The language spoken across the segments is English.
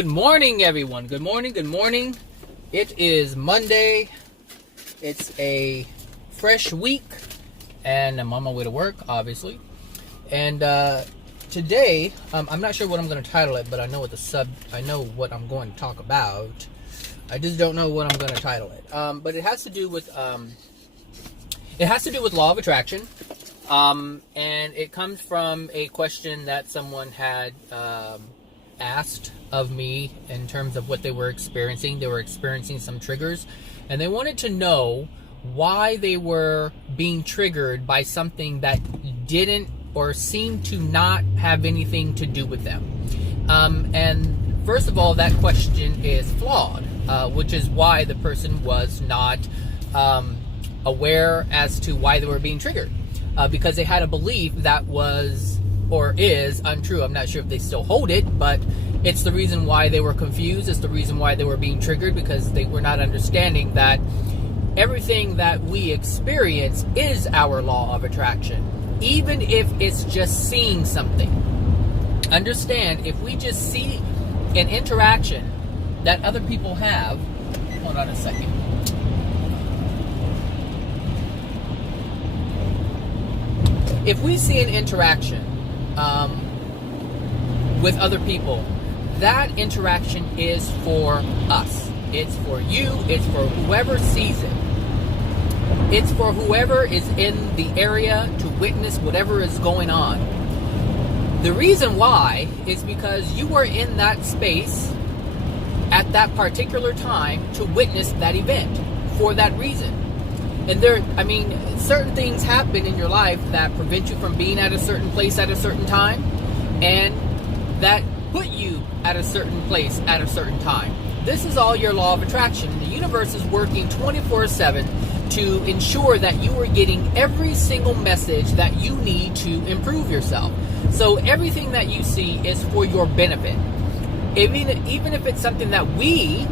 Good morning, everyone. Good morning, good morning. It is Monday. It's a fresh week, and I'm on my way to work, obviously. And today, I'm not sure what I'm going to title it, but I know what I'm going to talk about. I just don't know what I'm going to title it. But it has to do with law of attraction. And it comes from a question that someone had asked of me in terms of what they were experiencing. They were experiencing some triggers, and they wanted to know why they were being triggered by something that didn't or seemed to not have anything to do with them. And first of all, that question is flawed, which is why the person was not aware as to why they were being triggered, because they had a belief that was or is untrue. I'm not sure if they still hold it, but it's the reason why they were confused. It's the reason why they were being triggered, because they were not understanding that everything that we experience is our law of attraction, even if it's just seeing something. Understand, if we just see an interaction that other people have, hold on a second. If we see an interaction with other people, that interaction is for us. It's for you. It's for whoever sees it. It's for whoever is in the area to witness whatever is going on. The reason why is because you were in that space at that particular time to witness that event for that reason. And certain things happen in your life that prevent you from being at a certain place at a certain time, and that put you at a certain place at a certain time. This is all your law of attraction. The universe is working 24/7 to ensure that you are getting every single message that you need to improve yourself. So everything that you see is for your benefit. Even if it's something that we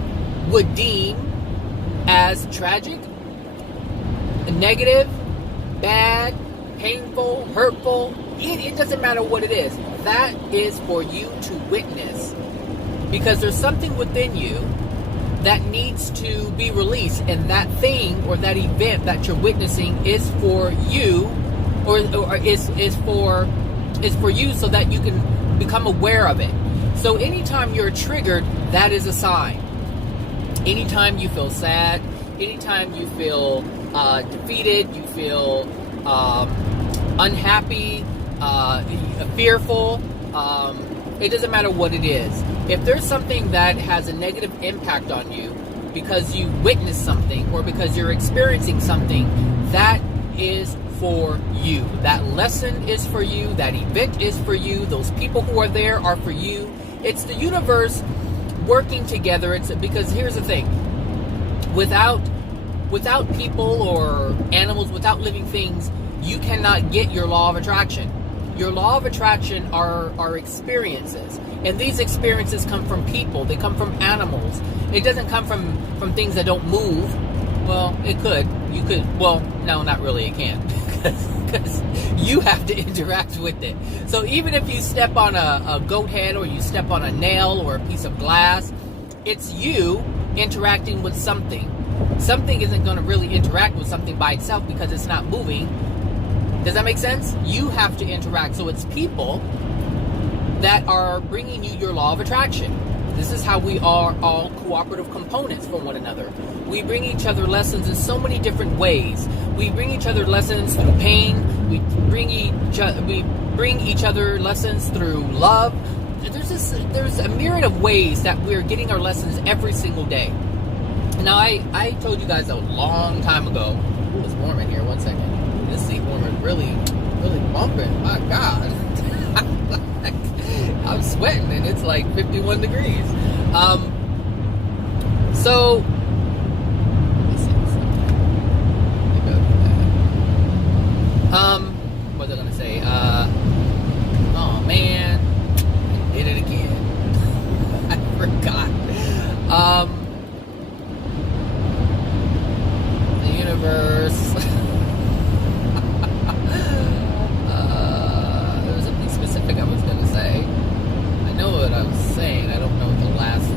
would deem as tragic, negative, bad, painful, hurtful, it doesn't matter what it is. That is for you to witness, because there's something within you that needs to be released, and that thing or that event that you're witnessing is for you, or is for you, so that you can become aware of it. So anytime you're triggered, that is a sign. Anytime you feel sad, anytime you feel defeated, you feel unhappy, fearful, it doesn't matter what it is. If there's something that has a negative impact on you because you witnessed something or because you're experiencing something, that is for you. That lesson is for you. That event is for you. Those people who are there are for you. It's the universe working together. Because here's the thing. Without people or animals, without living things, you cannot get your law of attraction. Your law of attraction are experiences. And these experiences come from people. They come from animals. It doesn't come from things that don't move. Well, it could. You could. Well, no, not really. It can't. Because you have to interact with it. So even if you step on a goat head, or you step on a nail or a piece of glass, it's you interacting with something. Something isn't going to really interact with something by itself because it's not moving. Does that make sense? You have to interact. So it's people that are bringing you your law of attraction. This is how we are all cooperative components for one another. We bring each other lessons in so many different ways. We bring each other lessons through pain. We bring each other lessons through love. There's a myriad of ways that we're getting our lessons every single day. Now, I told you guys a long time ago. Ooh, it's warm in here. One second. This seat warmer is really, really bumping. My God. I'm sweating, and it's like 51 degrees. So, what was I going to say? Oh, man. I did it again. I forgot. The universe. There was something specific I was going to say. I know what I was saying. I don't know what the last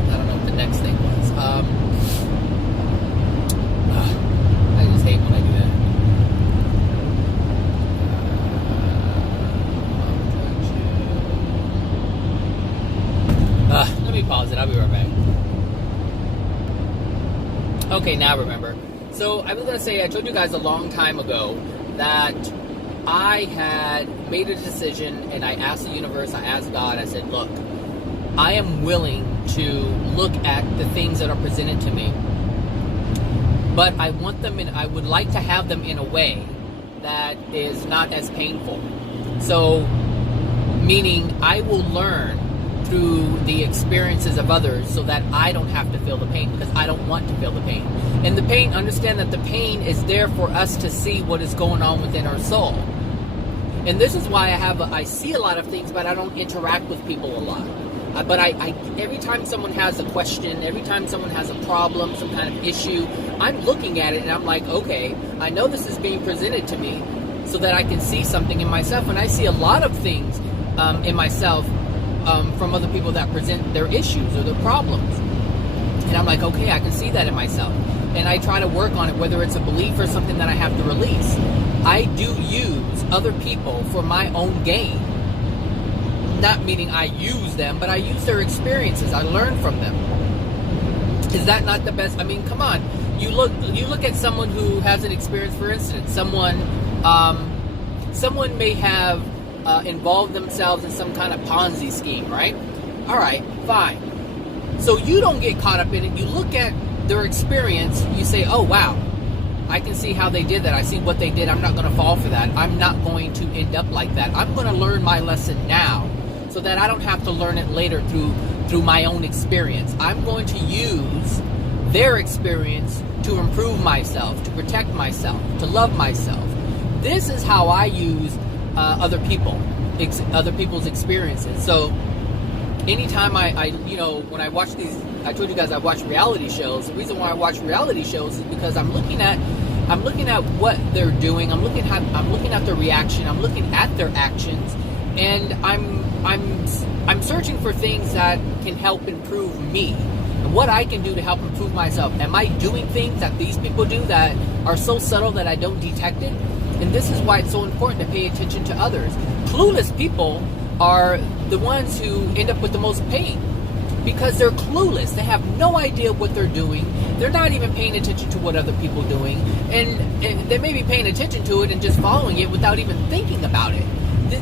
Okay, now I remember. So I was going to say, I told you guys a long time ago that I had made a decision, and I asked the universe, I asked God, I said, look, I am willing to look at the things that are presented to me, but I want them I would like to have them in a way that is not as painful. So, meaning I will learn through the experiences of others so that I don't have to feel the pain, because I don't want to feel the pain. And the pain, understand that the pain is there for us to see what is going on within our soul. And this is why I see a lot of things, but I don't interact with people a lot. But I every time someone has a question, every time someone has a problem, some kind of issue, I'm looking at it and I'm like, okay, I know this is being presented to me so that I can see something in myself. And I see a lot of things in myself from other people that present their issues or their problems. And I'm like, okay, I can see that in myself. And I try to work on it, whether it's a belief or something that I have to release. I do use other people for my own gain. Not meaning I use them, but I use their experiences. I learn from them. Is that not the best? I mean, come on. You look at someone who has an experience. For instance, someone may have involved themselves in some kind of Ponzi scheme, right? All right, fine. So you don't get caught up in it. You look at their experience. You say, oh, wow, I can see how they did that. I see what they did. I'm not going to fall for that. I'm not going to end up like that. I'm going to learn my lesson now so that I don't have to learn it later through my own experience. I'm going to use their experience to improve myself, to protect myself, to love myself. This is how I use other people's experiences. So anytime when I watch these, I told you guys I watch reality shows. The reason why I watch reality shows is because I'm looking at what they're doing. I'm looking at their reaction. I'm looking at their actions, and I'm searching for things that can help improve me and what I can do to help improve myself. Am I doing things that these people do that are so subtle that I don't detect it? And this is why it's so important to pay attention to others. Clueless people are the ones who end up with the most pain because they're clueless. They have no idea what they're doing. They're not even paying attention to what other people are doing. And they may be paying attention to it and just following it without even thinking about it.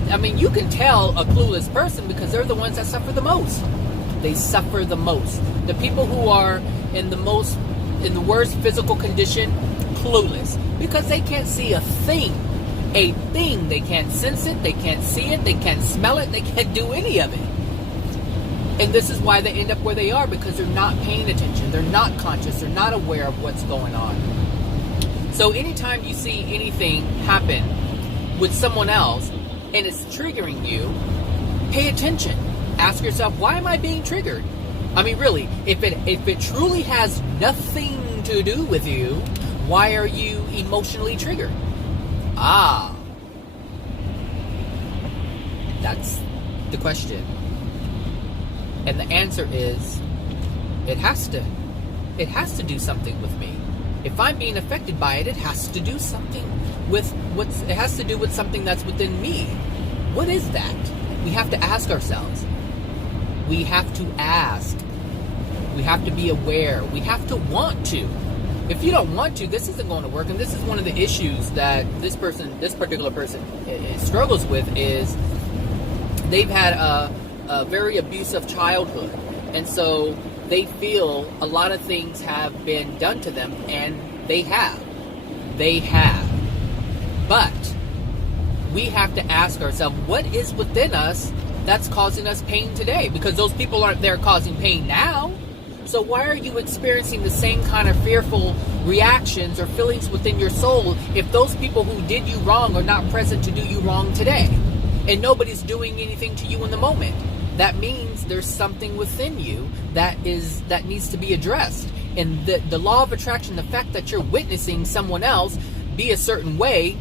I mean, you can tell a clueless person because they're the ones that suffer the most. They suffer the most. The people who are in the worst physical condition, clueless, because they can't see a thing. They can't sense it, they can't see it, they can't smell it, they can't do any of it. And this is why they end up where they are, because they're not paying attention, they're not conscious, they're not aware of what's going on. So anytime you see anything happen with someone else and it's triggering you, pay attention. Ask yourself, why am I being triggered? I mean, really, if it truly has nothing to do with you, why are you emotionally triggered? That's the question. And the answer is, it has to do something with me. If I'm being affected by it, it has to do something with it has to do with something that's within me. What is that? We have to ask ourselves. We have to ask. We have to be aware. We have to want to. If you don't want to, this isn't going to work. And this is one of the issues that this particular person struggles with, is they've had a very abusive childhood. And so they feel a lot of things have been done to them, and they have. But we have to ask ourselves, what is within us that's causing us pain today? Because those people aren't there causing pain now. So why are you experiencing the same kind of fearful reactions or feelings within your soul if those people who did you wrong are not present to do you wrong today? And nobody's doing anything to you in the moment. That means there's something within you that needs to be addressed. And the law of attraction, the fact that you're witnessing someone else be a certain way,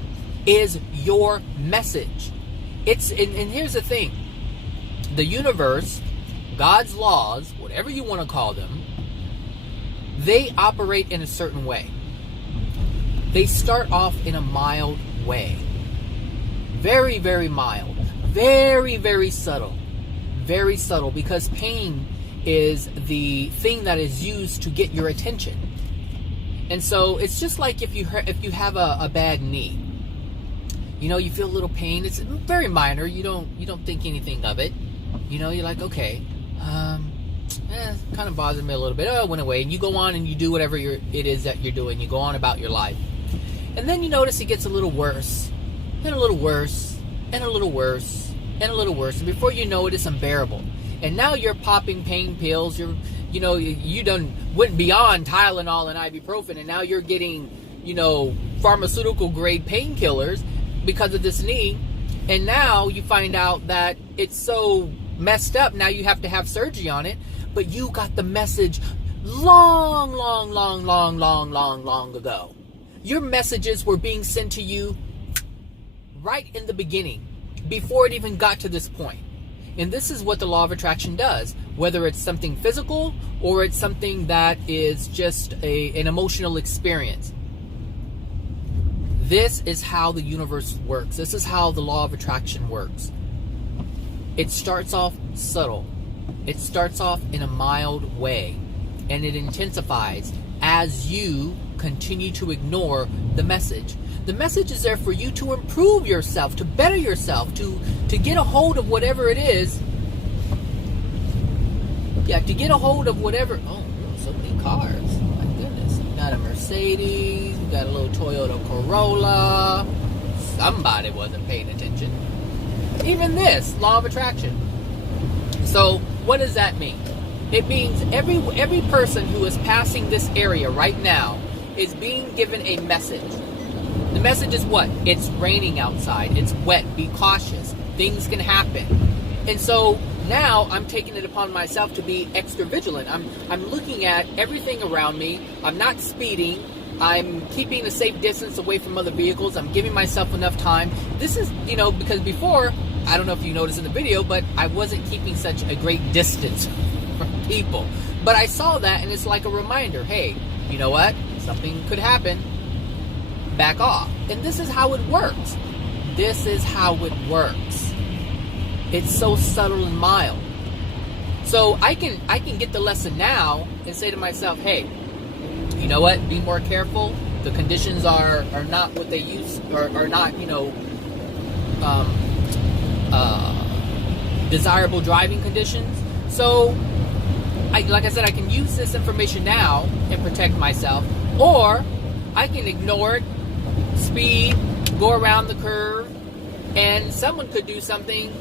is your message. And here's the thing. The universe, God's laws, whatever you want to call them, they operate in a certain way. They start off in a mild way. Very, very mild. Very, very subtle. Very subtle, because pain is the thing that is used to get your attention. And so it's just like if you have a bad knee. You know, you feel a little pain. It's very minor. You don't think anything of it. You know, you're like, okay, it kind of bothered me a little bit. Oh, it went away. And you go on and you do whatever it is that you're doing. You go on about your life. And then you notice it gets a little worse, and a little worse, and a little worse, and a little worse. And before you know it, it's unbearable. And now you're popping pain pills. You done went beyond Tylenol and ibuprofen, and now you're getting, pharmaceutical grade painkillers because of this knee. And now you find out that it's so messed up. Now you have to have surgery on it. But you got the message long ago. Your messages were being sent to you right in the beginning, before it even got to this point. And this is what the law of attraction does, whether it's something physical or it's something that is just an emotional experience. This is how the universe works. This is how the law of attraction works. It starts off subtle. It starts off in a mild way, and it intensifies as you continue to ignore the message. The message is there for you to improve yourself, to better yourself, to get a hold of whatever it is. Yeah, to get a hold of whatever. Oh, so many cars. My goodness. You got a Mercedes, you got a little Toyota Corolla. Somebody wasn't paying attention. Even this, law of attraction. So, what does that mean? It means every person who is passing this area right now is being given a message. The message is what? It's raining outside. It's wet. Be cautious. Things can happen. And so now I'm taking it upon myself to be extra vigilant. I'm looking at everything around me. I'm not speeding. I'm keeping a safe distance away from other vehicles. I'm giving myself enough time. This is, because before, I don't know if you noticed in the video, but I wasn't keeping such a great distance from people. But I saw that, and it's like a reminder. Hey, you know what? Something could happen. Back off. And this is how it works. This is how it works. It's so subtle and mild. So I can get the lesson now and say to myself, hey, you know what? Be more careful. The conditions are not what they used, or are not, desirable driving conditions. So, like I said, I can use this information now and protect myself, or I can ignore it, speed, go around the curve, and someone could do something,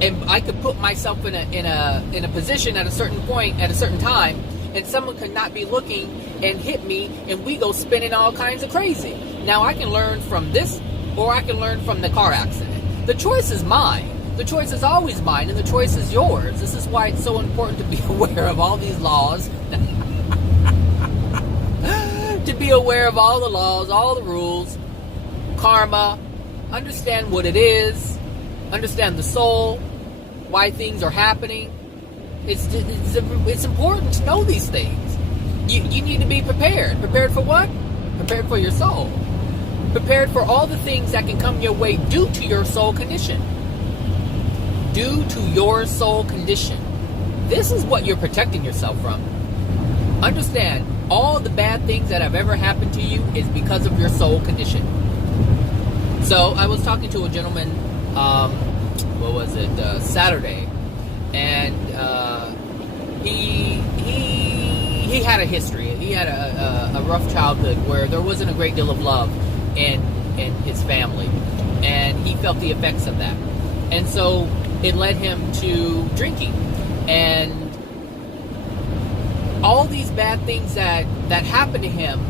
and I could put myself in a position at a certain point at a certain time, and someone could not be looking and hit me, and we go spinning all kinds of crazy. Now I can learn from this, or I can learn from the car accident. The choice is mine. The choice is always mine, and the choice is yours. This is why it's so important to be aware of all these laws. To be aware of all the laws, all the rules, karma, understand what it is, understand the soul, why things are happening. It's important to know these things. You need to be prepared. Prepared for what? Prepared for your soul. Prepared for all the things that can come your way due to your soul condition. Due to your soul condition. This is what you're protecting yourself from. Understand, all the bad things that have ever happened to you is because of your soul condition. So I was talking to a gentleman, Saturday, and he had a history. He had a rough childhood where there wasn't a great deal of love in his family, and he felt the effects of that. And so it led him to drinking, and all these bad things that happened to him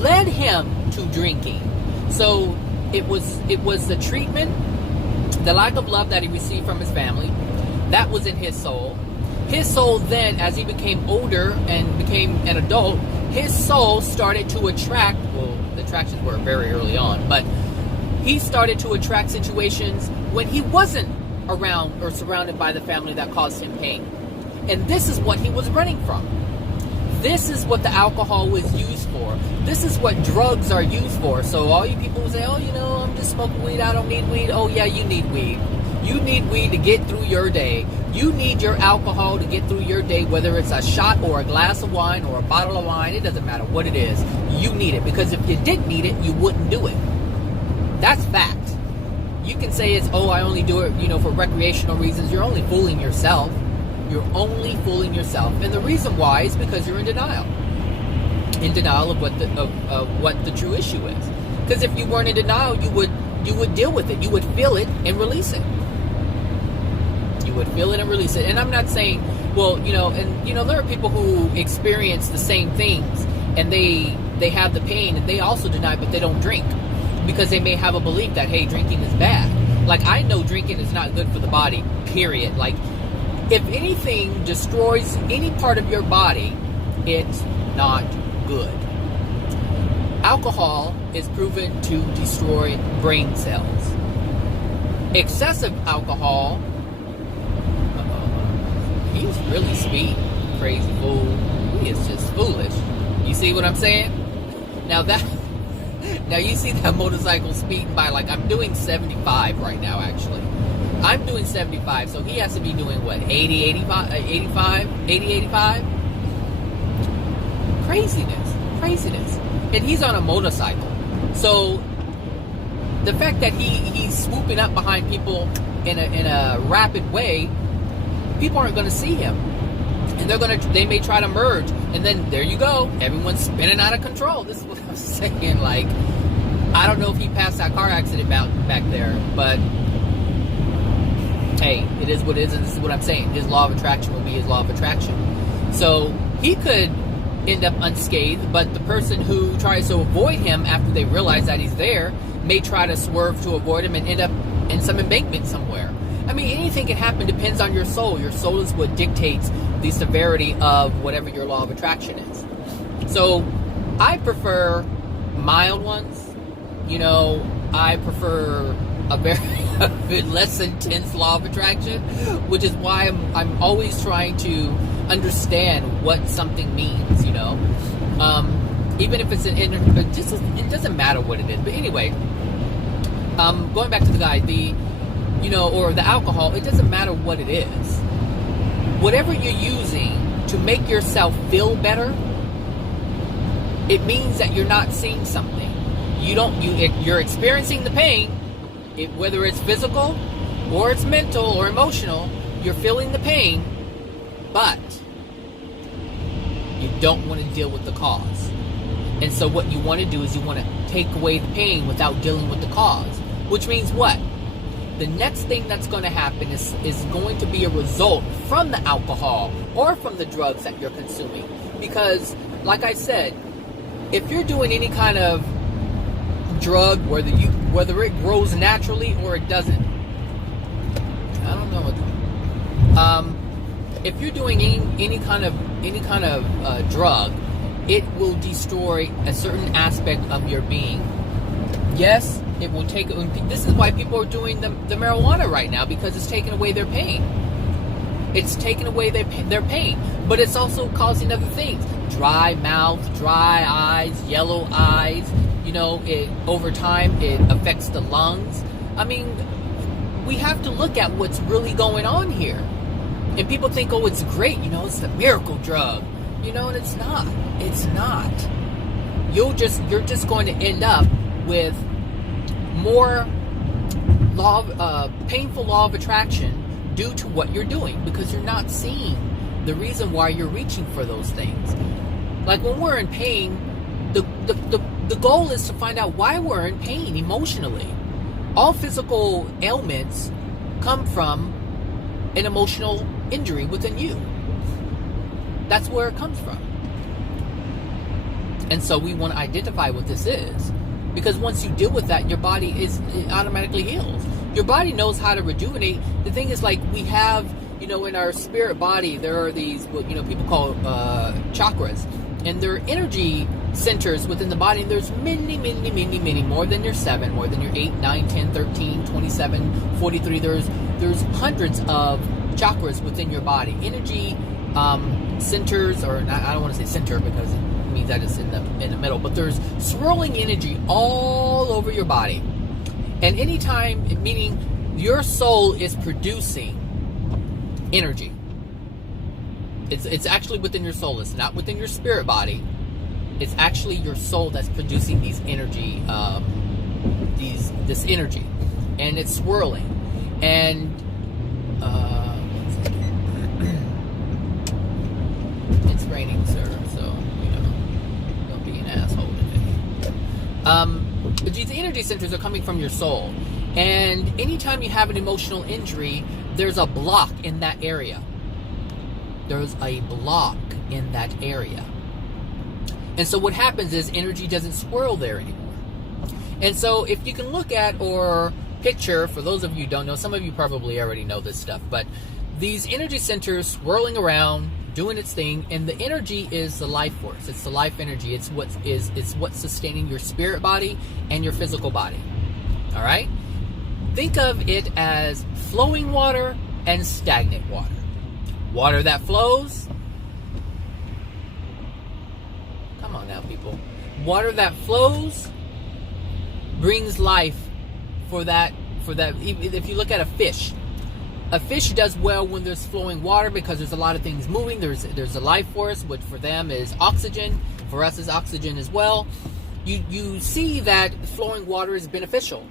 led him to drinking. So it was the treatment, the lack of love that he received from his family, that was in his soul. His soul then, as he became older and became an adult, his soul started to attract, well, the attractions were very early on, but he started to attract situations when he wasn't around or surrounded by the family that caused him pain. And this is what he was running from. This is what the alcohol was used for. This is what drugs are used for. So all you people who say, oh, I'm just smoking weed, I don't need weed. Oh, yeah, you need weed. You need weed to get through your day. You need your alcohol to get through your day, whether it's a shot or a glass of wine or a bottle of wine. It doesn't matter what it is. You need it, because if you didn't need it, you wouldn't do it. That's fact. You can say it's, oh, I only do it, for recreational reasons. You're only fooling yourself. You're only fooling yourself. And the reason why is because you're in denial. In denial of what the true issue is. Because if you weren't in denial, you would deal with it. You would feel it and release it. You would feel it and release it. And I'm not saying, well, there are people who experience the same things, and they have the pain, and they also deny, but they don't drink. Because they may have a belief that, hey, drinking is bad. Like, I know drinking is not good for the body, period. Like, if anything destroys any part of your body, it's not good. Alcohol is proven to destroy brain cells. Excessive alcohol, he's really speeding, crazy fool. He is just foolish. You see what I'm saying? Now you see that motorcycle speeding by, like, I'm doing 75 right now, actually. I'm doing 75, so he has to be doing what, 80, 85? Craziness. And he's on a motorcycle. So the fact that he's swooping up behind people in a rapid way, people aren't going to see him. And they may try to merge, and then there you go, everyone's spinning out of control. This is what I'm saying. Like, I don't know if he passed that car accident back there, but hey, it is what it is, and this is what I'm saying. His law of attraction will be his law of attraction. So he could end up unscathed, but the person who tries to avoid him after they realize that he's there may try to swerve to avoid him and end up in some embankment somewhere. I mean, anything can happen. Depends on your soul. Your soul is what dictates the severity of whatever your law of attraction is. So I prefer mild ones. I prefer a very less intense law of attraction, which is why I'm always trying to understand what something means, even if it's it doesn't matter what it is. But anyway, going back to the guy, or the alcohol, it doesn't matter what it is. Whatever you're using to make yourself feel better, it means that you're not seeing something. You're experiencing the pain, whether it's physical or it's mental or emotional, you're feeling the pain, but you don't want to deal with the cause. And so what you want to do is you want to take away the pain without dealing with the cause. Which means what? The next thing that's going to happen is going to be a result from the alcohol or from the drugs that you're consuming. Because, like I said, if you're doing any kind of drug, whether it grows naturally or it doesn't, I don't know. If you're doing any kind of drug, it will destroy a certain aspect of your being. Yes, it will take. This is why people are doing the marijuana right now, because it's taking away their pain. It's taking away their pain, but it's also causing other things: dry mouth, dry eyes, yellow eyes. Over time, it affects the lungs. I mean, we have to look at what's really going on here. And people think, oh, it's great, it's the miracle drug. And it's not. It's not. You're just going to end up with more painful law of attraction due to what you're doing, because you're not seeing the reason why you're reaching for those things. Like when we're in pain, the goal is to find out why we're in pain emotionally. All physical ailments come from an emotional injury within you. That's where it comes from. And so we want to identify what this is. Because once you deal with that, your body it automatically heals. Your body knows how to rejuvenate. The thing is, like, we have, in our spirit body, there are these, what people call chakras. And they're energy centers within the body. And there's many, more than your 7, more than your 8, 9, 10, 13, 27, 43. There's hundreds of chakras within your body. Energy centers, or I don't want to say center because it means that it's in the middle, but there's swirling energy all over your body. And anytime, meaning Your soul is producing energy. It's actually within your soul. It's not within your spirit body. It's actually your soul that's producing these energy, this energy, and it's swirling. And it's raining, sir. So don't be an asshole today. But these energy centers are coming from your soul, and anytime you have an emotional injury, there's a block in that area. There's a block in that area. And so what happens is energy doesn't swirl there anymore. And so if you can look at or picture, for those of you who don't know, some of you probably already know this stuff, but these energy centers swirling around, doing its thing, and the energy is the life force. It's the life energy. It's what's sustaining your spirit body and your physical body. All right? Think of it as flowing water and stagnant water. Water that flows. Come on now, people. Water that flows brings life for that. If you look at a fish does well when there's flowing water because there's a lot of things moving. There's a life force, which for them is oxygen. For us is oxygen as well. You see that flowing water is beneficial.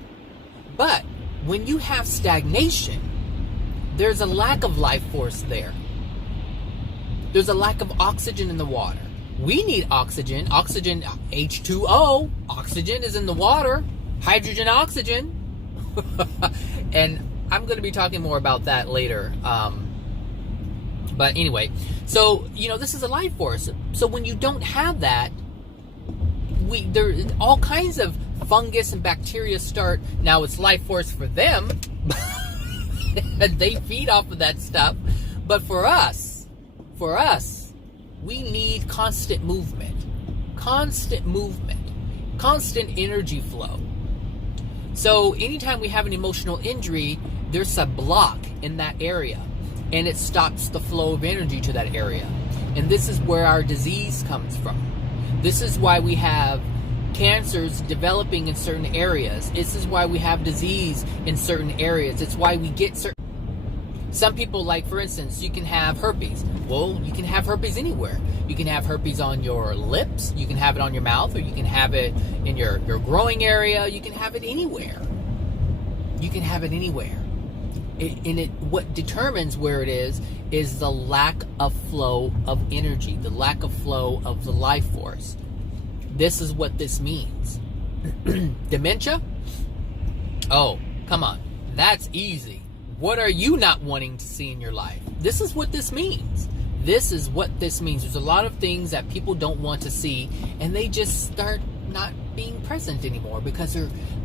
But when you have stagnation, there's a lack of life force there. There's a lack of oxygen in the water. We need oxygen. Oxygen, H2O. Oxygen is in the water. Hydrogen, oxygen. And I'm going to be talking more about that later. But anyway, so, this is a life force. So when you don't have that, there all kinds of fungus and bacteria start. Now it's life force for them. They feed off of that stuff. But for us, we need constant movement, constant energy flow. So anytime we have an emotional injury, there's a block in that area, and it stops the flow of energy to that area. And this is where our disease comes from. This is why we have cancers developing in certain areas. This is why we have disease in certain areas. It's why we get certain... Some people, like, for instance, you can have herpes. Well, you can have herpes anywhere. You can have herpes on your lips. You can have it on your mouth, or you can have it in your growing area. You can have it anywhere. You can have it anywhere. What determines where it is the lack of flow of energy, the lack of flow of the life force. This is what this means. Dementia? Oh, come on. That's easy. What are you not wanting to see in your life? This is what this means. This is what this means. There's a lot of things that people don't want to see, and they just start not being present anymore because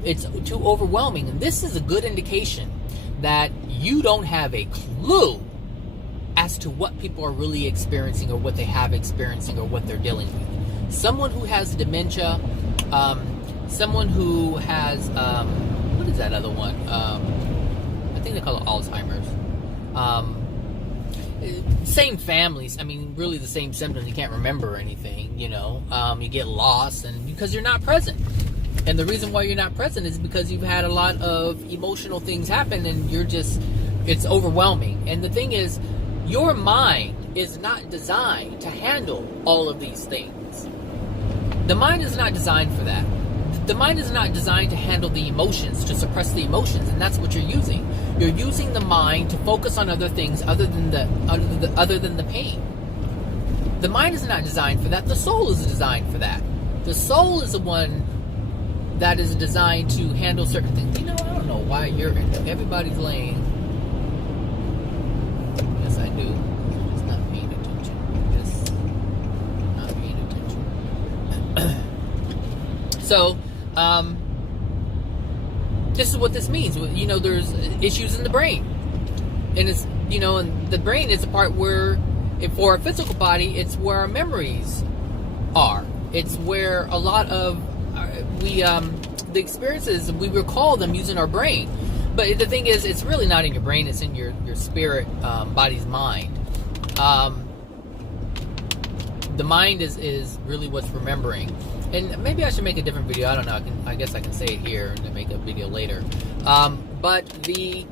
it's too overwhelming. And this is a good indication that you don't have a clue as to what people are really experiencing, or what they have experiencing, or what they're dealing with. Someone who has dementia, someone who has, what is that other one? I think they call it Alzheimer's. Same families. I mean, really the same symptoms. You can't remember anything, you get lost, and because you're not present. And the reason why you're not present is because you've had a lot of emotional things happen, and it's overwhelming. And the thing is, your mind is not designed to handle all of these things. The mind is not designed for that. The mind is not designed to handle the emotions, to suppress the emotions, and that's what you're using. You're using the mind to focus on other things other than the pain. The mind is not designed for that. The soul is designed for that. The soul is the one that is designed to handle certain things. I don't know why everybody's laying. Yes, I do. Just not paying attention. Just not paying attention. So, this is what this means. There's issues in the brain. And it's, and the brain is a part where, for our physical body, it's where our memories are. It's where a lot of the experiences, we recall them using our brain. But the thing is, it's really not in your brain, it's in your spirit, body's mind. the mind is really what's remembering. And maybe I should make a different video. I don't know. I guess I can say it here and then make a video later. But the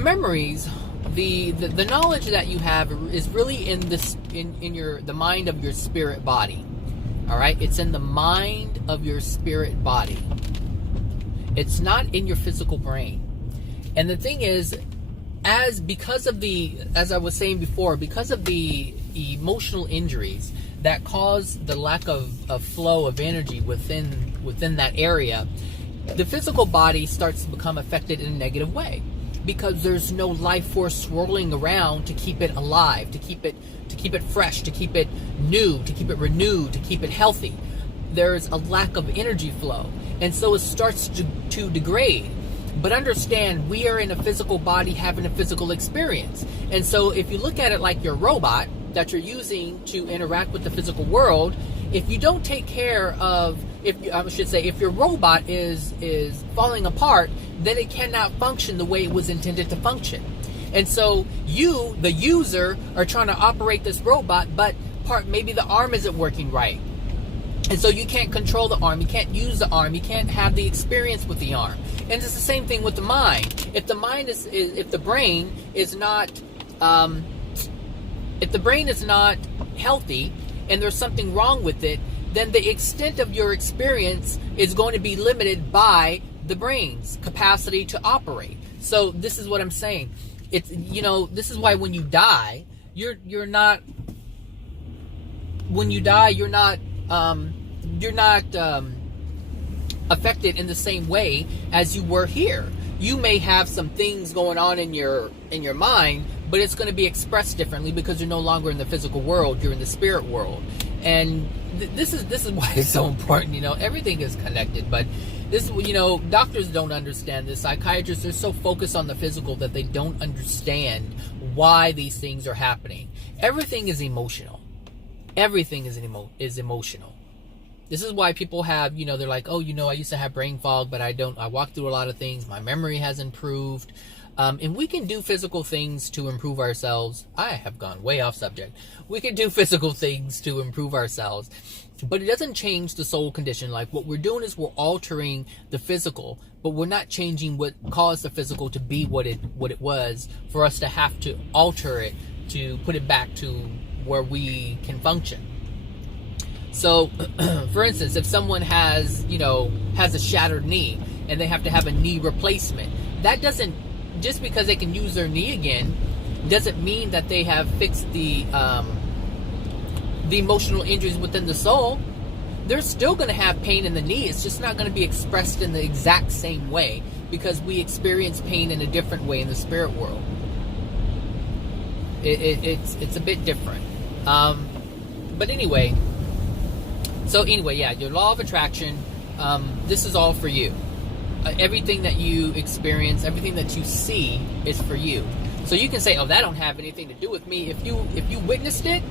memories, the knowledge that you have is really in the mind of your spirit body. All right, it's in the mind of your spirit body. It's not in your physical brain. And the thing is, as I was saying before, because of the emotional injuries that cause the lack of flow of energy within that area, the physical body starts to become affected in a negative way, because there's no life force swirling around to keep it alive, to keep it fresh, to keep it new, to keep it renewed, to keep it healthy. There's a lack of energy flow, and so it starts to degrade. But understand, we are in a physical body having a physical experience. And so if you look at it like your robot that you're using to interact with the physical world, if you don't take care of, if your robot is falling apart, then it cannot function the way it was intended to function. And so you, the user, are trying to operate this robot, but maybe the arm isn't working right. And so you can't control the arm, you can't use the arm, you can't have the experience with the arm. And it's the same thing with the mind. If the mind if the brain is not healthy and there's something wrong with it, then the extent of your experience is going to be limited by the brain's capacity to operate. So this is what I'm saying. It's, this is why when you die, you're not affected in the same way as you were here. You may have some things going on in your mind, but it's going to be expressed differently because you're no longer in the physical world, you're in the spirit world. And this is why it's so important. Everything is connected, but this, doctors don't understand this. Psychiatrists are so focused on the physical that they don't understand why these things are happening. Everything is emotional. Everything is emotional. This is why people have, they're like, oh, I used to have brain fog, but I don't. I walk through a lot of things. My memory has improved. And we can do physical things to improve ourselves. I have gone way off subject. We can do physical things to improve ourselves, but it doesn't change the soul condition. Like, what we're doing is we're altering the physical, but we're not changing what caused the physical to be what it was, for us to have to alter it to put it back to where we can function. So, for instance, if someone has a shattered knee and they have to have a knee replacement, that doesn't, just because they can use their knee again, doesn't mean that they have fixed the emotional injuries within the soul. They're still going to have pain in the knee. It's just not going to be expressed in the exact same way, because we experience pain in a different way in the spirit world. It's a bit different. But anyway, your law of attraction, this is all for you. Everything that you experience, everything that you see is for you. So you can say, oh, that don't have anything to do with me. If you witnessed it,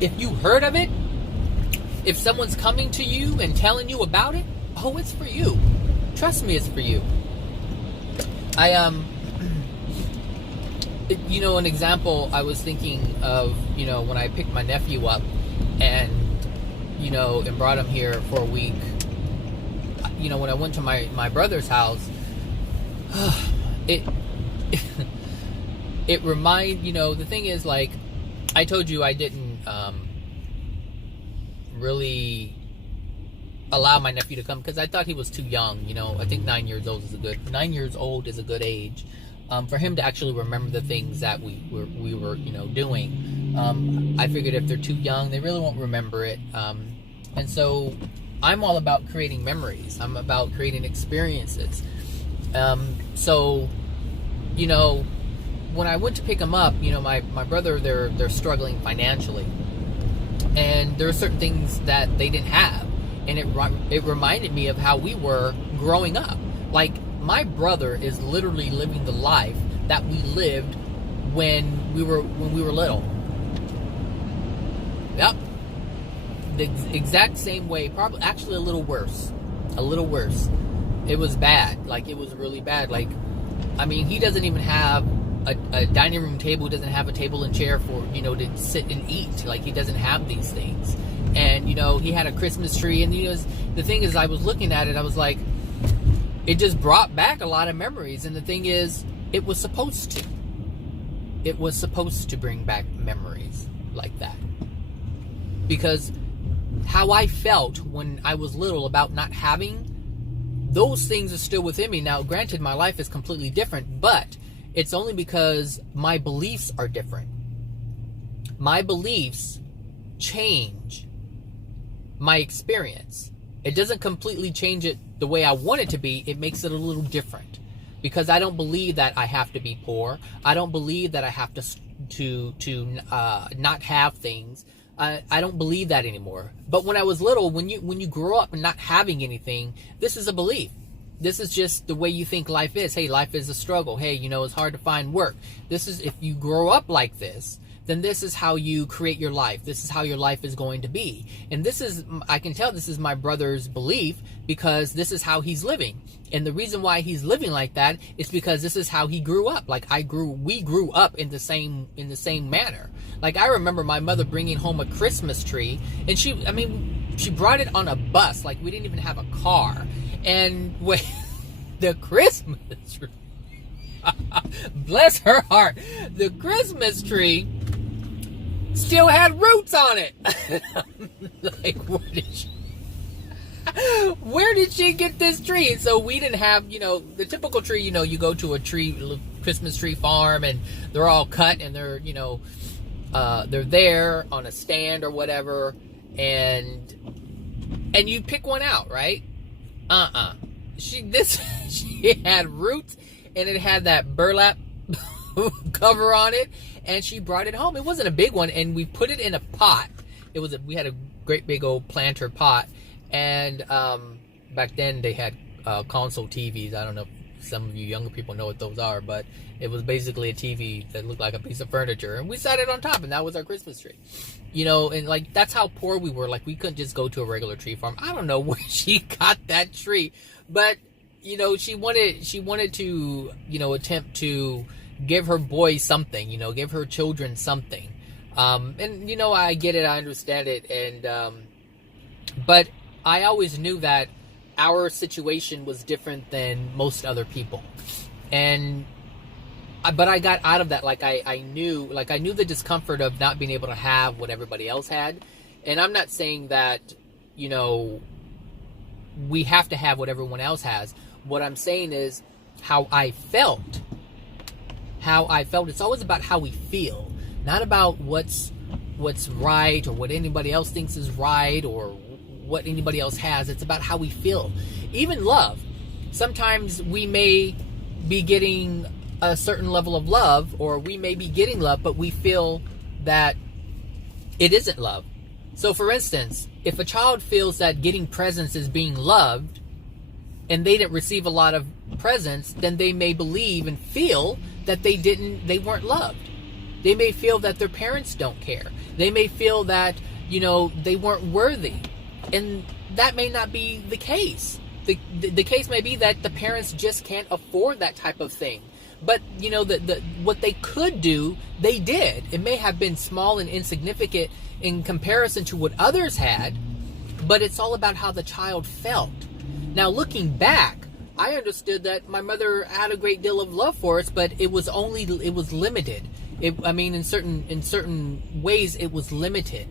if you heard of it, if someone's coming to you and telling you about it, oh, it's for you. Trust me, it's for you. An example I was thinking of, when I picked my nephew up and brought him here for a week. When I went to my brother's house, it the thing is, like, I told you I didn't really allow my nephew to come because I thought he was too young. I think 9 years old is a good age for him to actually remember the things that we were doing. I figured if they're too young, they really won't remember it. And so I'm all about creating memories. I'm about creating experiences. So when I went to pick him up, my brother, they're struggling financially, and there are certain things that they didn't have, and it reminded me of how we were growing up. Like, my brother is literally living the life that we lived when we were little. Yep. The exact same way, probably actually a little worse. It was bad. Like, it was really bad. Like, I mean, he doesn't even have a dining room table, doesn't have a table and chair for, to sit and eat. Like, he doesn't have these things. And, he had a Christmas tree. And, the thing is, I was looking at it, I was like, it just brought back a lot of memories. And the thing is, it was supposed to. It was supposed to bring back memories like that. Because how I felt when I was little about not having, those things are still within me. Now, granted, my life is completely different, but it's only because my beliefs are different. My beliefs change my experience. It doesn't completely change it the way I want it to be. It makes it a little different. Because I don't believe that I have to be poor. I don't believe that I have to not have things. I don't believe that anymore. But when I was little, when you grow up and not having anything, this is a belief. This is just the way you think life is. Hey, life is a struggle. Hey, it's hard to find work. This is, if you grow up like this, then this is how you create your life. This is how your life is going to be. And this is, I can tell this is my brother's belief, because this is how he's living. And the reason why he's living like that is because this is how he grew up. Like we grew up in the same manner. Like, I remember my mother bringing home a Christmas tree, and she brought it on a bus. Like, we didn't even have a car. And the Christmas tree, bless her heart, the Christmas tree still had roots on it. Like, where did she get this tree? So we didn't have, the typical tree, you go to a Christmas tree farm, and they're all cut, and they're, they're there on a stand or whatever, and you pick one out, right? She had roots, and it had that burlap cover on it, and she brought it home. It wasn't a big one, and we put it in a pot. We had a great big old planter pot, and back then they had console TVs. I don't know if some of you younger people know what those are, but it was basically a TV that looked like a piece of furniture, and we sat it on top, and that was our Christmas tree. And like, that's how poor we were. Like, we couldn't just go to a regular tree farm. I don't know where she got that tree, but she wanted to, attempt to give her boys something, give her children something. And I get it, I understand it, and but I always knew that our situation was different than most other people. But I got out of that. Like, I knew the discomfort of not being able to have what everybody else had. And I'm not saying that, we have to have what everyone else has. What I'm saying is how I felt. It's always about how we feel, not about what's right or what anybody else thinks is right or what anybody else has. It's about how we feel. Even love. Sometimes we may be getting a certain level of love, or we may be getting love, but we feel that it isn't love. So, for instance, if a child feels that getting presents is being loved, and they didn't receive a lot of presents, then they may believe and feel that they weren't loved. They may feel that their parents don't care. They may feel that, they weren't worthy. And that may not be the case. The case may be that the parents just can't afford that type of thing. But, what they could do, they did. It may have been small and insignificant in comparison to what others had, but it's all about how the child felt. Now, looking back, I understood that my mother had a great deal of love for us, but it was limited. In certain ways, it was limited.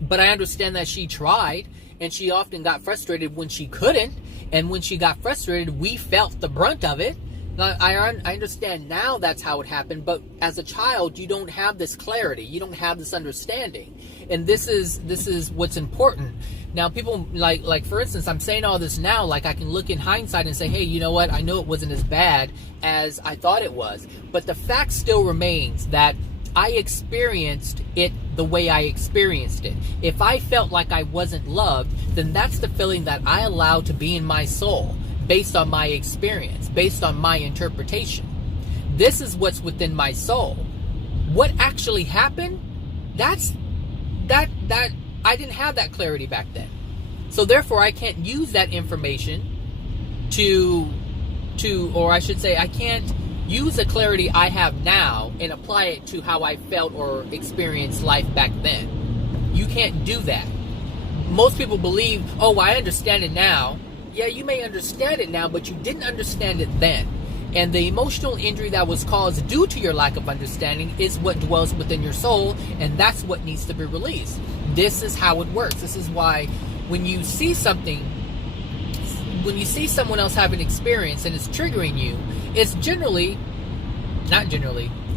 But I understand that she tried, and she often got frustrated when she couldn't, and when she got frustrated, we felt the brunt of it. Now, I understand now that's how it happened, but as a child, you don't have this clarity. You don't have this understanding. And this is what's important. Now, people, like for instance, I'm saying all this now, like I can look in hindsight and say, hey, you know what? I know it wasn't as bad as I thought it was. But the fact still remains that I experienced it the way I experienced it. If I felt like I wasn't loved, then that's the feeling that I allowed to be in my soul, based on my experience, based on my interpretation. This is what's within my soul. What actually happened, that I didn't have that clarity back then. So therefore, I can't use that information or I should say, I can't use the clarity I have now and apply it to how I felt or experienced life back then. You can't do that. Most people believe, oh, I understand it now. Yeah, you may understand it now, but you didn't understand it then. And the emotional injury that was caused due to your lack of understanding is what dwells within your soul, and that's what needs to be released. This is how it works. This is why when you see something, when you see someone else have an experience and it's triggering you, it's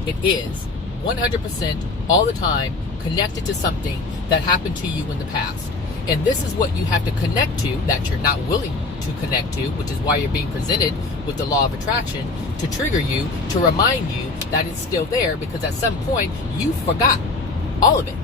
it is 100% all the time connected to something that happened to you in the past. And this is what you have to connect to that you're not willing to connect to, which is why you're being presented with the law of attraction to trigger you, to remind you that it's still there, because at some point you forgot all of it.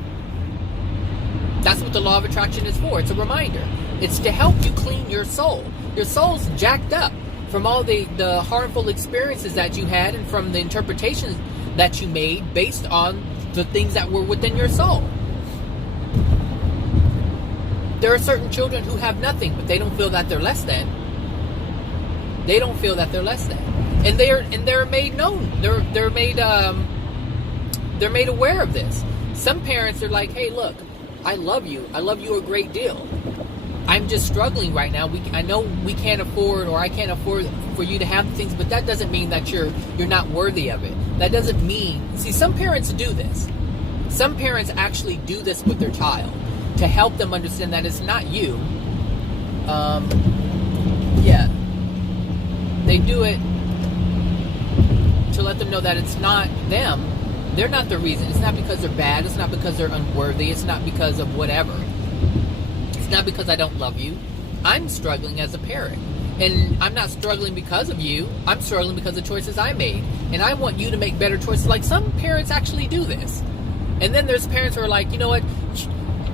That's what the law of attraction is for. It's a reminder. It's to help you clean your soul. Your soul's jacked up from all the harmful experiences that you had and from the interpretations that you made based on the things that were within your soul. There are certain children who have nothing, but they don't feel that they're less than. They don't feel that they're less than, and they're made known. They're made aware of this. Some parents are like, "Hey, look, I love you. I love you a great deal. I'm just struggling right now. I know we can't afford, or I can't afford for you to have things, but that doesn't mean that you're not worthy of it. That doesn't mean." See, some parents do this. Some parents actually do this with their child, to help them understand that it's not you. They do it to let them know that it's not them. They're not the reason. It's not because they're bad. It's not because they're unworthy. It's not because of whatever. It's not because I don't love you. I'm struggling as a parent. And I'm not struggling because of you. I'm struggling because of choices I made. And I want you to make better choices. Like, some parents actually do this. And then there's parents who are like, you know what?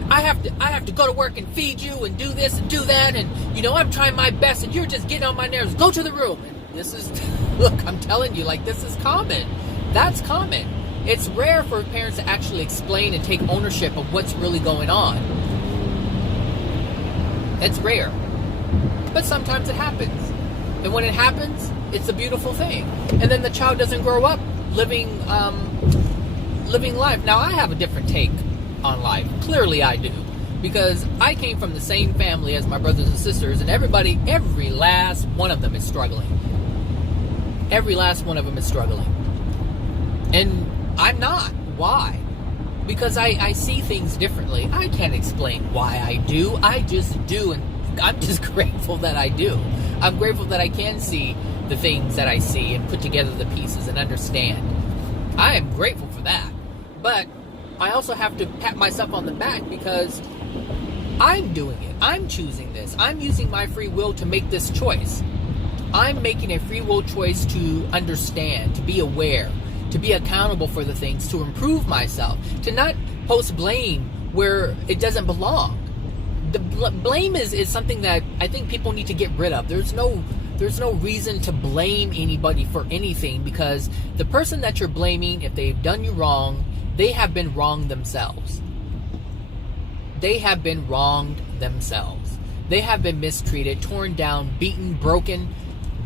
I have to go to work and feed you and do this and do that, and I'm trying my best and you're just getting on my nerves. Go to the room. This is, look, I'm telling you, like, this is common. That's common. It's rare for parents to actually explain and take ownership of what's really going on. It's rare. But sometimes it happens. And when it happens, it's a beautiful thing. And then the child doesn't grow up living life. Now, I have a different take on life. Clearly I do, because I came from the same family as my brothers and sisters, and every last one of them is struggling. Every last one of them is struggling. And I'm not. Why? Because I see things differently. I can't explain why I do. I just do, and I'm just grateful that I do. I'm grateful that I can see the things that I see and put together the pieces and understand. I am grateful for that. But I also have to pat myself on the back because I'm doing it. I'm choosing this. I'm using my free will to make this choice. I'm making a free will choice to understand, to be aware, to be accountable for the things, to improve myself, to not post blame where it doesn't belong. The blame is something that I think people need to get rid of. There's no reason to blame anybody for anything, because the person that you're blaming, if they've done you wrong, they have been wronged themselves. They have been wronged themselves. They have been mistreated, torn down, beaten, broken,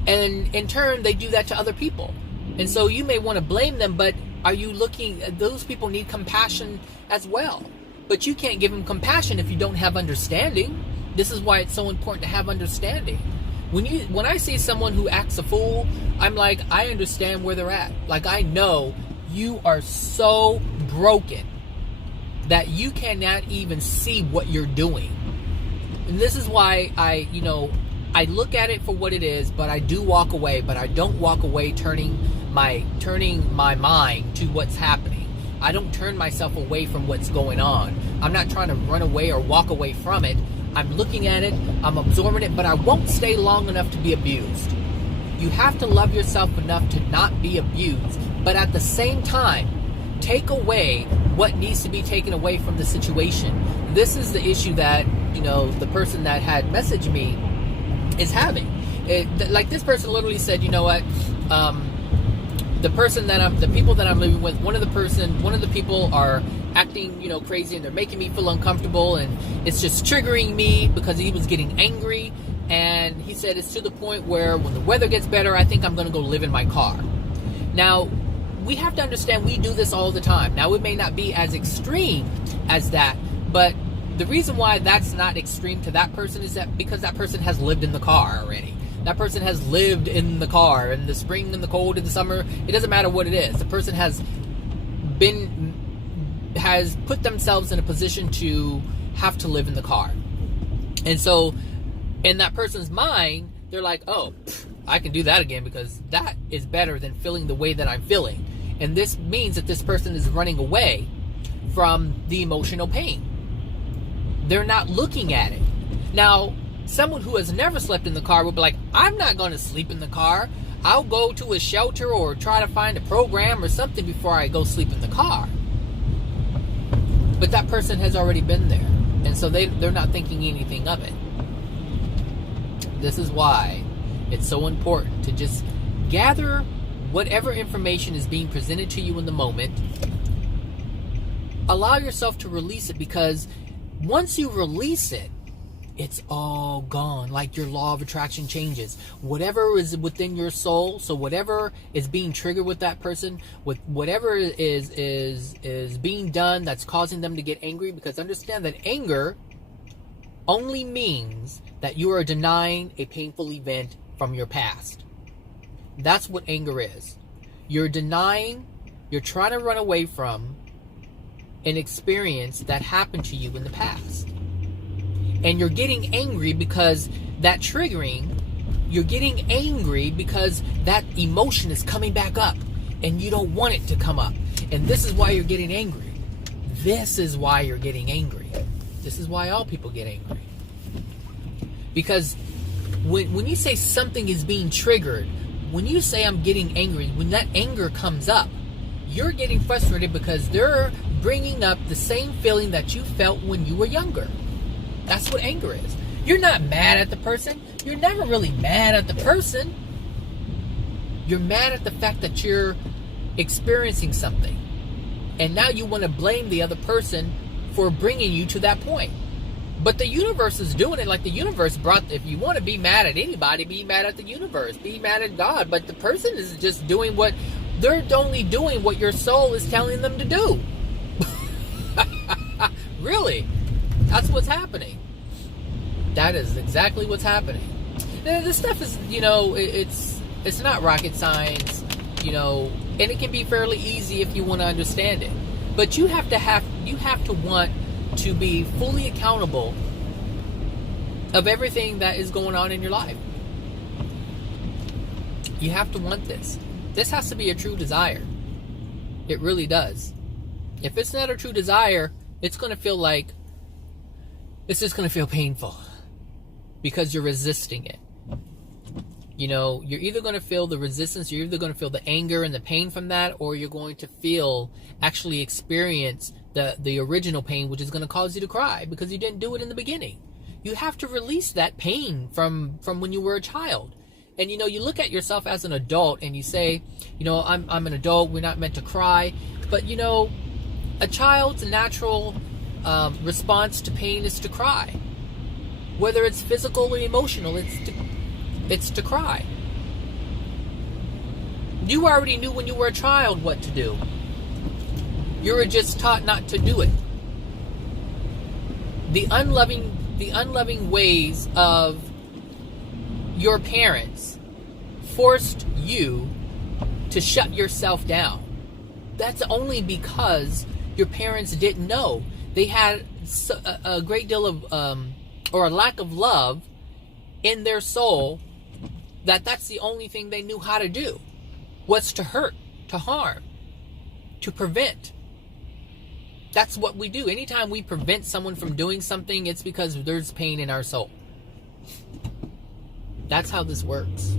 and in turn, they do that to other people. And so you may want to blame them, but are you looking, those people need compassion as well. But you can't give them compassion if you don't have understanding. This is why it's so important to have understanding. When I see someone who acts a fool, I'm like, I understand where they're at. Like, I know you are so broken that you cannot even see what you're doing. And this is why I look at it for what it is, but I do walk away, but I don't walk away turning my mind to what's happening. I don't turn myself away from what's going on. I'm not trying to run away or walk away from it. I'm looking at it, I'm absorbing it, but I won't stay long enough to be abused. You have to love yourself enough to not be abused, but at the same time, take away what needs to be taken away from the situation. This is the issue that, the person that had messaged me is having. Like, this person literally said, you know what, the people that I'm living with, one of the people are acting, crazy, and they're making me feel uncomfortable, and it's just triggering me because he was getting angry. And he said it's to the point where when the weather gets better, I think I'm going to go live in my car. Now, we have to understand we do this all the time. Now, it may not be as extreme as that, but the reason why that's not extreme to that person is that because that person has lived in the car already. That person has lived in the car in the spring, in the cold, in the summer. It doesn't matter what it is. The person has put themselves in a position to have to live in the car. And so in that person's mind, they're like, oh, I can do that again because that is better than feeling the way that I'm feeling. And this means that this person is running away from the emotional pain. They're not looking at it. Now, someone who has never slept in the car would be like, I'm not going to sleep in the car. I'll go to a shelter or try to find a program or something before I go sleep in the car. But that person has already been there. And so they're not thinking anything of it. This is why it's so important to just gather whatever information is being presented to you in the moment. Allow yourself to release it, because once you release it, it's all gone. Like your law of attraction changes. Whatever is within your soul, so whatever is being triggered with that person, with whatever is being done that's causing them to get angry, because understand that anger only means that you are denying a painful event from your past. That's what anger is. You're denying, you're trying to run away from an experience that happened to you in the past. And you're getting angry because that triggering, you're getting angry because that emotion is coming back up and you don't want it to come up. And this is why you're getting angry. This is why you're getting angry. This is why all people get angry. Because when you say something is being triggered, when you say I'm getting angry, when that anger comes up, you're getting frustrated because they're bringing up the same feeling that you felt when you were younger. That's what anger is. You're not mad at the person. You're never really mad at the person. You're mad at the fact that you're experiencing something. And now you want to blame the other person for bringing you to that point. But the universe is doing it. Like the universe if you want to be mad at anybody, be mad at the universe. Be mad at God. But the person is just doing they're only doing what your soul is telling them to do. Really. That's what's happening. That is exactly what's happening. This stuff is, it's not rocket science, and it can be fairly easy if you want to understand it. But you have to want to be fully accountable of everything that is going on in your life. You have to want this. This has to be a true desire. It really does. If it's not a true desire, it's going to feel like it's just going to feel painful because you're resisting it. You're either going to feel the resistance, you're either going to feel the anger and the pain from that, or you're going to actually experience the original pain, which is going to cause you to cry because you didn't do it in the beginning. You have to release that pain from when you were a child. And, you look at yourself as an adult and you say, I'm an adult, we're not meant to cry. But, a child's natural response to pain is to cry. Whether it's physical or emotional, it's to cry. You already knew when you were a child what to do. You were just taught not to do it. The unloving ways of your parents forced you to shut yourself down. That's only because your parents didn't know. They had a great deal of, or a lack of love in their soul, that's the only thing they knew how to do, was to hurt, to harm, to prevent. That's what we do. Anytime we prevent someone from doing something, it's because there's pain in our soul. That's how this works.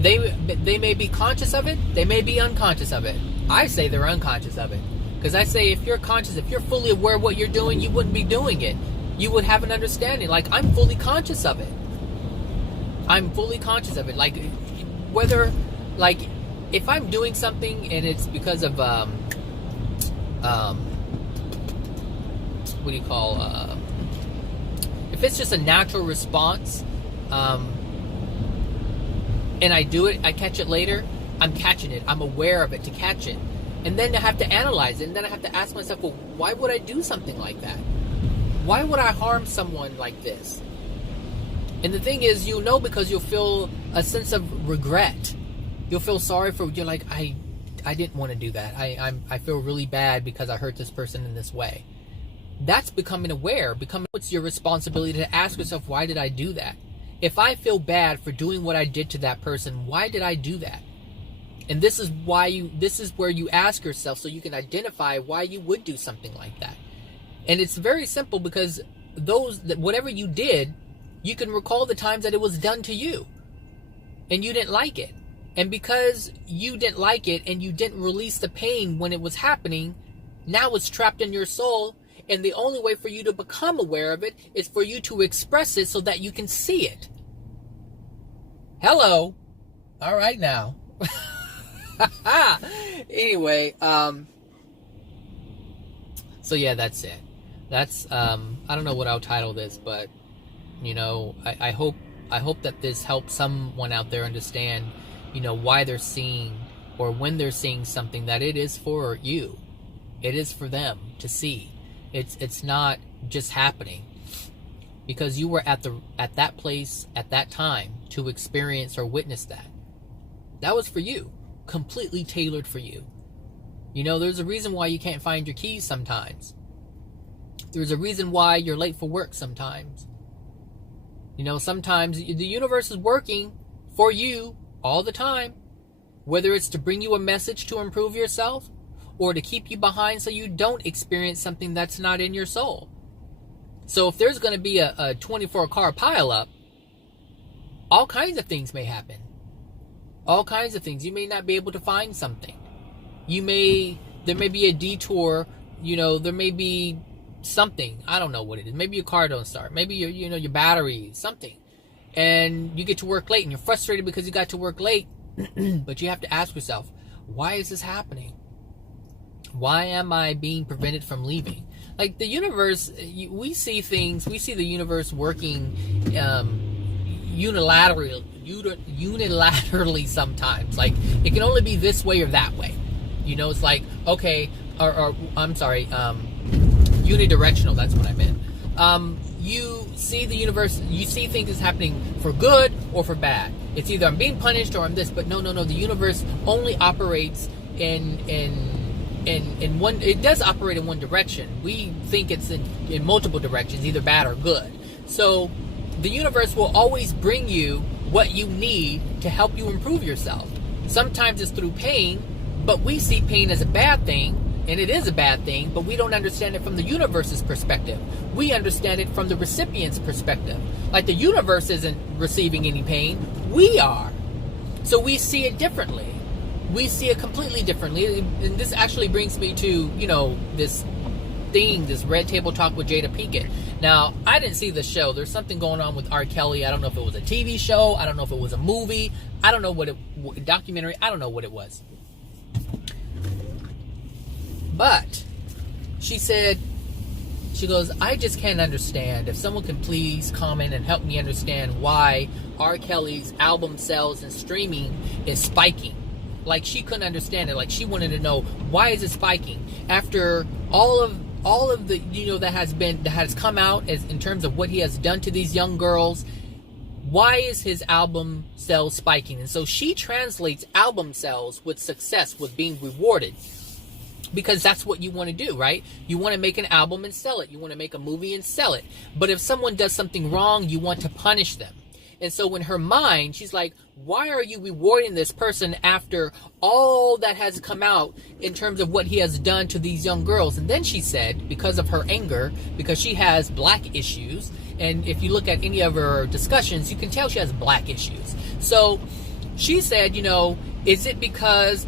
They may be conscious of it, they may be unconscious of it. I say they're unconscious of it. Because I say if you're conscious, if you're fully aware of what you're doing, you wouldn't be doing it. You would have an understanding. Like, I'm fully conscious of it. I'm fully conscious of it. Like, if I'm doing something and it's because of, if it's just a natural response, and I do it, I catch it later, I'm catching it. I'm aware of it to catch it. And then I have to analyze it. And then I have to ask myself, well, why would I do something like that? Why would I harm someone like this? And the thing is, you'll know because you'll feel a sense of regret. You'll feel sorry for, you're like, I didn't want to do that. I feel really bad because I hurt this person in this way. That's becoming aware. It's your responsibility to ask yourself, why did I do that? If I feel bad for doing what I did to that person, why did I do that? And this is where you ask yourself so you can identify why you would do something like that. And it's very simple because whatever you did, you can recall the times that it was done to you and you didn't like it. And because you didn't like it and you didn't release the pain when it was happening, now it's trapped in your soul. And the only way for you to become aware of it is for you to express it so that you can see it. Hello. All right now. Anyway, so yeah, that's it. That's I don't know what I'll title this, but you know, I hope that this helps someone out there understand, you know, why they're seeing, or when they're seeing something, that it is for you. It is for them to see. It's not just happening because you were at that place at that time to experience or witness that. That was for you. Completely tailored for you. You know, there's a reason why you can't find your keys sometimes. There's a reason why you're late for work sometimes. You know, sometimes the universe is working for you all the time, whether it's to bring you a message to improve yourself or to keep you behind so you don't experience something that's not in your soul. So if there's going to be a 24-car pileup, all kinds of things may happen. All kinds of things. You may not be able to find something. There may be a detour, you know, there may be something. I don't know what it is. Maybe your car don't start. Maybe your battery, something. And you get to work late and you're frustrated because you got to work late. But you have to ask yourself, why is this happening? Why am I being prevented from leaving? Like the universe, we see the universe working unilaterally sometimes. Like it can only be this way or that way. You know, it's like, okay, or I'm sorry, unidirectional, that's what I meant. You see the universe, you see things is happening for good or for bad. It's either I'm being punished or I'm this, but no, the universe only operates in one, it does operate in one direction. We think it's in multiple directions, either bad or good. So the universe will always bring you what you need to help you improve yourself. Sometimes it's through pain, but we see pain as a bad thing, and it is a bad thing, but we don't understand it from the universe's perspective. We understand it from the recipient's perspective. Like the universe isn't receiving any pain, we are. So we see it differently. We see it completely differently. And this actually brings me to, you know, this thing, this Red Table Talk with Jada Pinkett. Now, I didn't see the show. There's something going on with R. Kelly. I don't know if it was a TV show. I don't know if it was a movie. I don't know documentary. I don't know what it was. But she said, she goes, I just can't understand. If someone can please comment and help me understand why R. Kelly's album sales and streaming is spiking. Like she couldn't understand it. Like she wanted to know, why is it spiking? After all of the, you know, that has come out as in terms of what he has done to these young girls, why is his album sales spiking? And so she translates album sales with success, with being rewarded. Because that's what you want to do, right? You want to make an album and sell it. You want to make a movie and sell it. But if someone does something wrong, you want to punish them. And so in her mind, she's like, why are you rewarding this person after all that has come out in terms of what he has done to these young girls? And then she said, because of her anger, because she has black issues, and if you look at any of her discussions, you can tell she has black issues. So she said, you know, is it because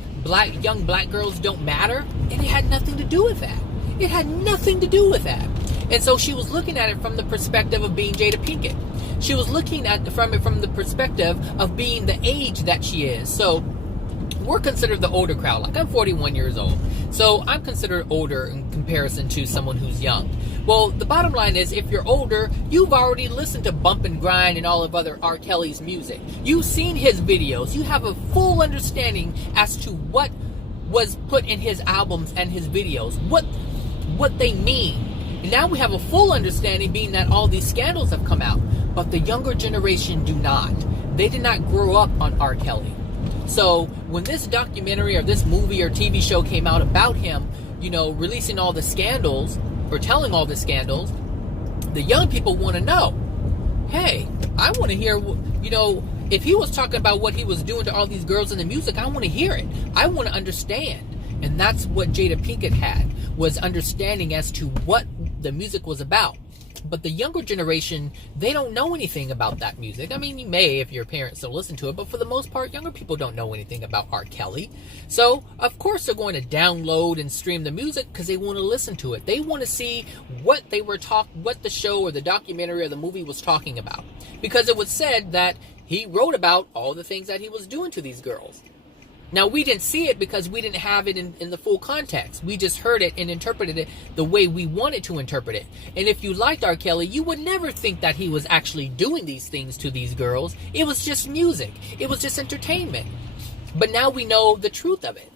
young black girls don't matter? And it had nothing to do with that. It had nothing to do with that. And so she was looking at it from the perspective of being Jada Pinkett. She was looking at from the perspective of being the age that she is. So we're considered the older crowd. Like, I'm 41 years old, so I'm considered older in comparison to someone who's young. Well, the bottom line is, if you're older, you've already listened to Bump and Grind and all of other R. Kelly's music. You've seen his videos. You have a full understanding as to what was put in his albums and his videos, what they mean. And now we have a full understanding, being that all these scandals have come out. But the younger generation do not. They did not grow up on R. Kelly. So when this documentary or this movie or TV show came out about him, you know, releasing all the scandals or telling all the scandals, the young people want to know, hey, I want to hear, you know, if he was talking about what he was doing to all these girls in the music, I want to hear it. I want to understand. And that's what Jada Pinkett had, was understanding as to what the music was about. But the younger generation, they don't know anything about that music. I mean, you may if your parents still listen to it, but for the most part, younger people don't know anything about R. Kelly. So, of course, they're going to download and stream the music because they want to listen to it. They want to see what what the show or the documentary or the movie was talking about. Because it was said that he wrote about all the things that he was doing to these girls. Now, we didn't see it because we didn't have it in the full context. We just heard it and interpreted it the way we wanted to interpret it. And if you liked R. Kelly, you would never think that he was actually doing these things to these girls. It was just music. It was just entertainment. But now we know the truth of it.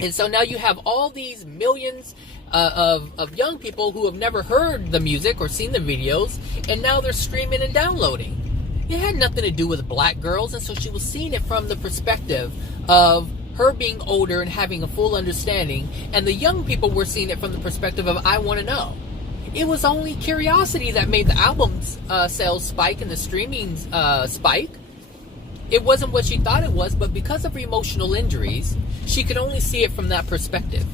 And so now you have all these millions of young people who have never heard the music or seen the videos, and now they're streaming and downloading. It had nothing to do with black girls, and so she was seeing it from the perspective of her being older and having a full understanding, and the young people were seeing it from the perspective of, I want to know. It was only curiosity that made the album's sales spike and the streaming spike. It wasn't what she thought it was, but because of her emotional injuries, she could only see it from that perspective.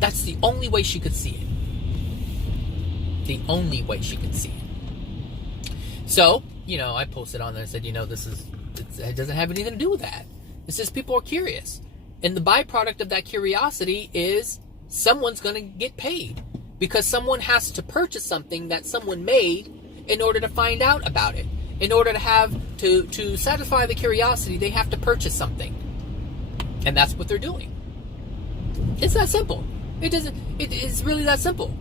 That's the only way she could see it. The only way she could see it. So, you know, I posted on there and said, you know, it doesn't have anything to do with that. It's just people are curious. And the byproduct of that curiosity is someone's going to get paid. Because someone has to purchase something that someone made in order to find out about it. In order to satisfy the curiosity, they have to purchase something. And that's what they're doing. It's that simple. It's really that simple.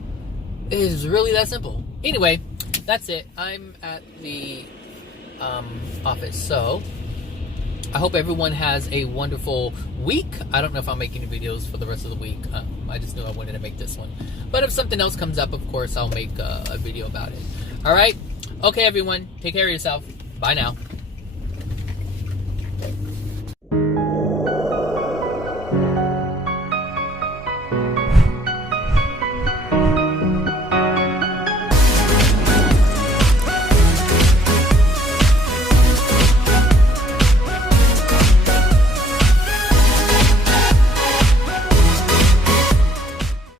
It is really that simple. Anyway, that's it. I'm at the office. So I hope everyone has a wonderful week. I don't know if I'll make any videos for the rest of the week. I just knew I wanted to make this one. But if something else comes up, of course, I'll make a video about it. All right? Okay, everyone. Take care of yourself. Bye now.